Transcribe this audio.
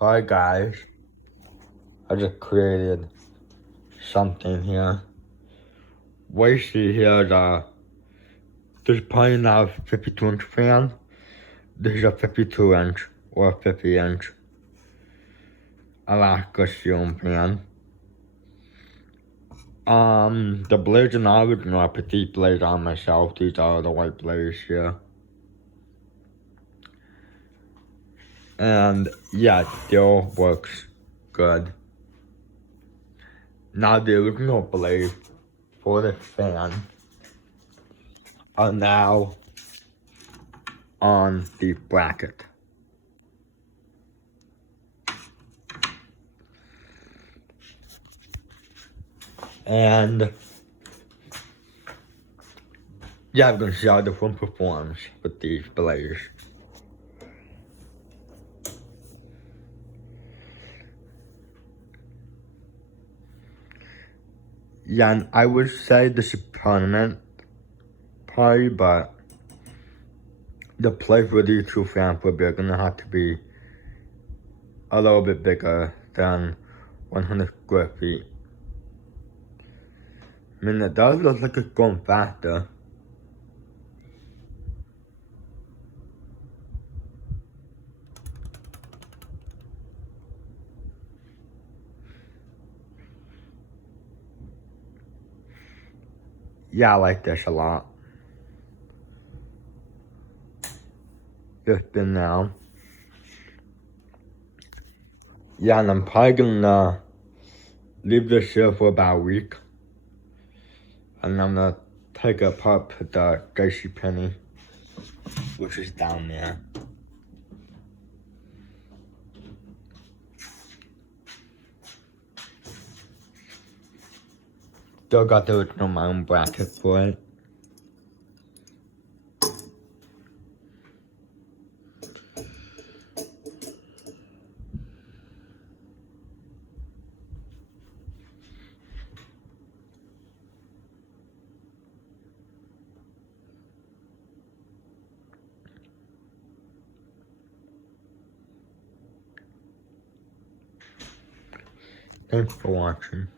Hi guys, I just created something here. We see here there's probably now a 52-inch fan. This is a 52-inch or a 50-inch Alaska ceiling fan. The blades are not original. I put these blades on myself. These are the white blades here. And yeah, it still works good. Now the original blades for the fan are now on the bracket. And yeah, I'm gonna see how the phone performs with these blades. Yeah, and I would say this is permanent, probably, but the place where these two fans will be are gonna have to be a little bit bigger than 100 square feet. I mean, it does look like it's going faster. Yeah, I like this a lot. Just been now. Yeah, and I'm probably gonna leave this here for about a week. And I'm gonna take it apart to the JCpenny, which is down there. Still got the original mount bracket for it. Thanks for watching.